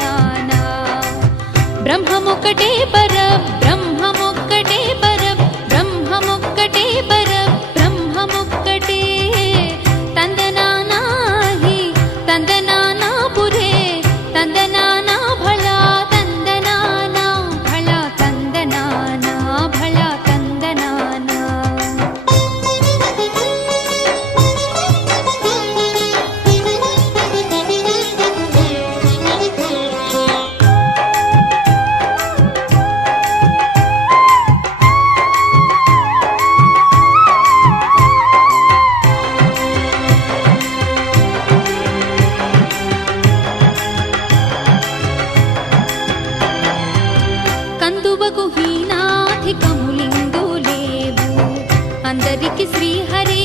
నానా. బ్రహ్మముకటే పర బ్రహ్మముక్కటే పర బ్రహ్మముక్కటే పర బ్రహ్మముక్కటే. తందనానాహి తందనానాపురే తందన ధ్రువకు హీనాధికములిందు లేవు. అందరికి శ్రీహరే